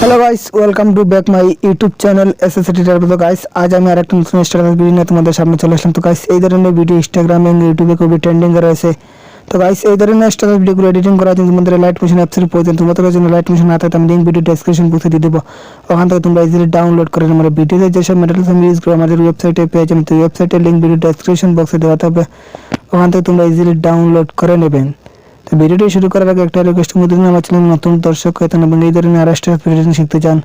Hello guys, welcome to back my YouTube channel SST. तो guys आज আমি আরেকটা নতুন স্ট্যাটাস ভিডিও নিয়ে তোমাদের সামনে চলে আসলাম। তো গাইস এই ধরনের ভিডিও ইনস্টাগ্রাম এবং ইউটিউবে খুবই ট্রেন্ডিং এ রয়েছে। তো গাইস এই ধরনের স্ট্যাটাস ভিডিওগুলো এডিটিং করার জন্য তোমাদের 𝐿াইট মোশন অ্যাপসের প্রয়োজন। তোমাদের জন্য 𝐿াইট মোশন না থাকলে আমি লিংক ভিডিও ডেসক্রিপশন বক্সে দিয়ে দেবো, ওখান থেকে তোমরা ইজিলি ডাউনলোড করে আমার ভিডিওতে যেসব ম্যাটেরিয়ালস আমি ইউজ করি আমাদের ওয়েবসাইটে পেয়ে যাবেন। তো ওয়েবসাইটের লিংক ভিডিও ডেসক্রিপশন বক্সে দেওয়া থাকবে, ওখান থেকে তোমরা ইজিলি ডাউনলোড করে নেবেন। তো ভিডিওটি শুরু করার আগে একটা রিকোয়েস্ট, যদি আমার চ্যানেল নতুন দর্শক হয়ে থাকেন এবং এই ধরনের আরো স্ট্যাটাস ভিডিও শিখতে চান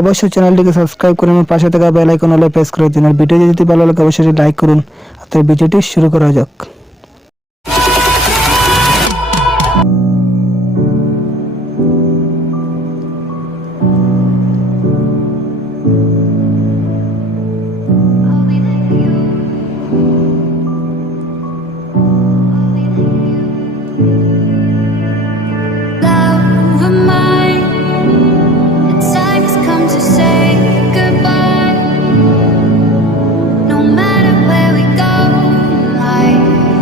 অবশ্যই চ্যানেলটিকে সাবস্ক্রাইব করে এবং পাশে থাকা বেল আইকন অলে প্রেস করে দিন। আর ভিডিওটি যদি ভালো লাগে অবশ্যই লাইক করুন। তো ভিডিওটি শুরু করা যাক। No matter where we go in life,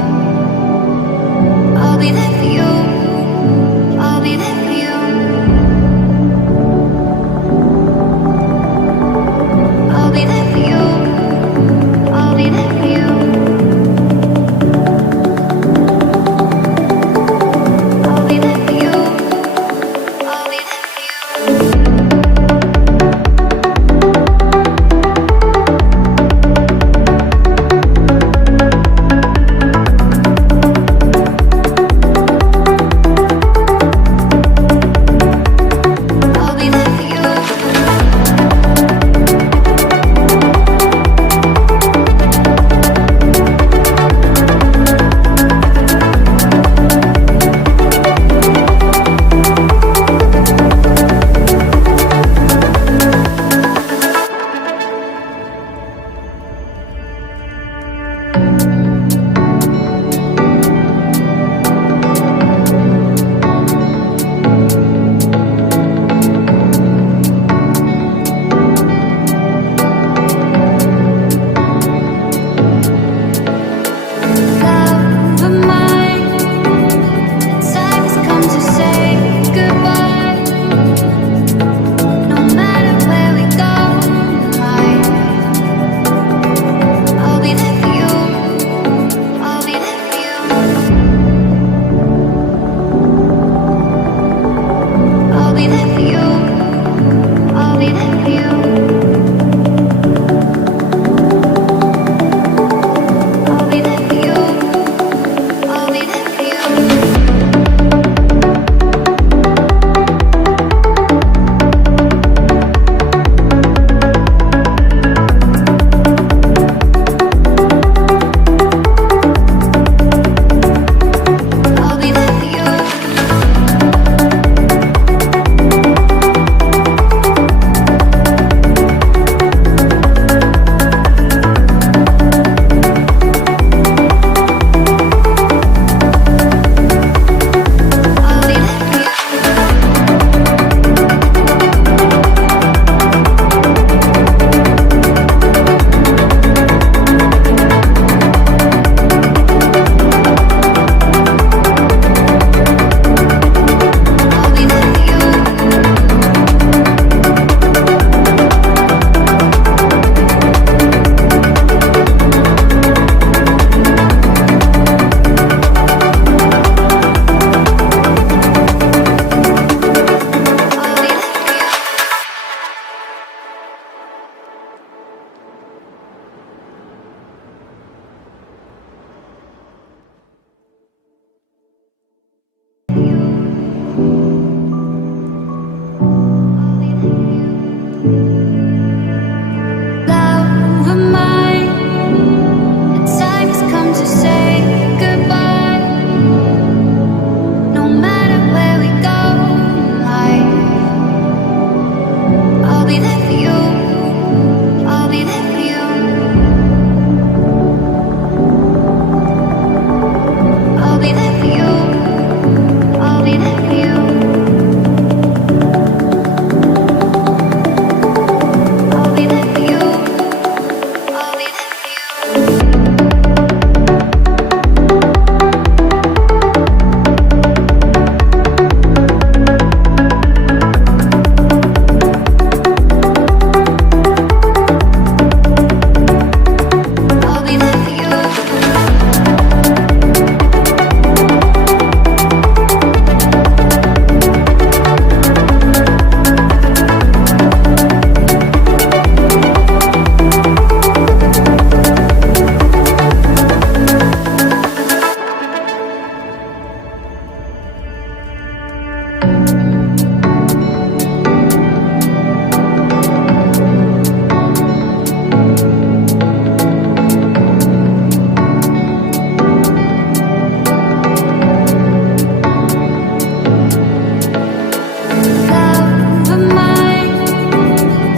Love of mine,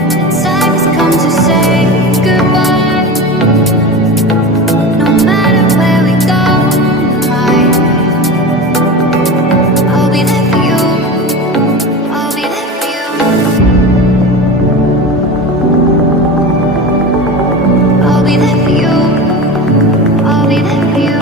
the time has come to say goodbye. No matter where we go in life, I'll be there for you. I'll be there for you. I'll be there for you. I'll be there for you.